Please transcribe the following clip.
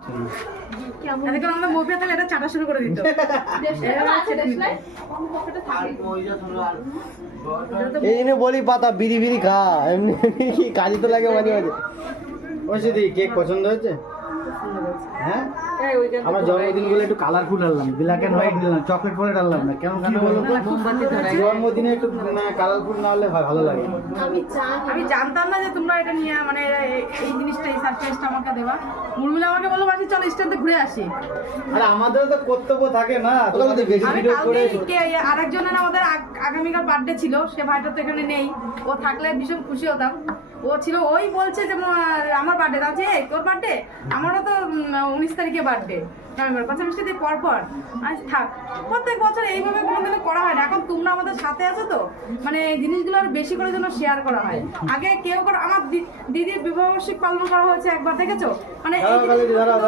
এটা চাটা শুরু করে দিত। এই জন্য বলি পাতা বিড়ি বিড়ি খা, এমনি এমনি কাজে তো লাগে মাঝে মাঝে। ওই দিদি কেক পছন্দ হয়েছে? হ্যাঁ, আমার জন্মদিন গুলো একটু কালারফুল আনলাম, ব্ল্যাক এন্ড হোয়াইট দিলাম, চকলেট ফলেট আনলাম না। কেমন কেন বলো তো? জন্মদিনে একটু কালারফুল না হলে ভালো লাগে। আমি জানতাম না যে তোমরা এটা নিয়ে মানে এই জিনিসটা, এই সারপ্রাইজটা আমাকে দেবা। মুরমুলা আমাকে বললো মাসি চল স্ট্যান্ডে ঘুরে আসি। আর আমাদের তো কর্তব্য থাকে না, আমি কালকে আরেকজনের আমাদের আগামীকাল বার্থডে ছিল, সে ভাইটা তো এখানে নেই, ও থাকলে ভীষণ খুশি হতাম। ও ছিল, ওই বলছে যে আমার বার্থডে আছে, তোর বার্থডে, আমারও তো 19 তারিখে বার্থডে নভেম্বর, 5 মিনিট দিয়ে পর আজ থাক। প্রত্যেক বছর এইভাবে কোনোদিনও করা হয় না। এখন তোমরা আমাদের সাথে আছো তো, মানে এই জিনিসগুলো আর বেশি করে যেন শেয়ার করা হয়। আগে কেউ করে, আমার দিদির বিবাহ বার্ষিক পালন করা হয়েছে একবার, দেখেছো? মানে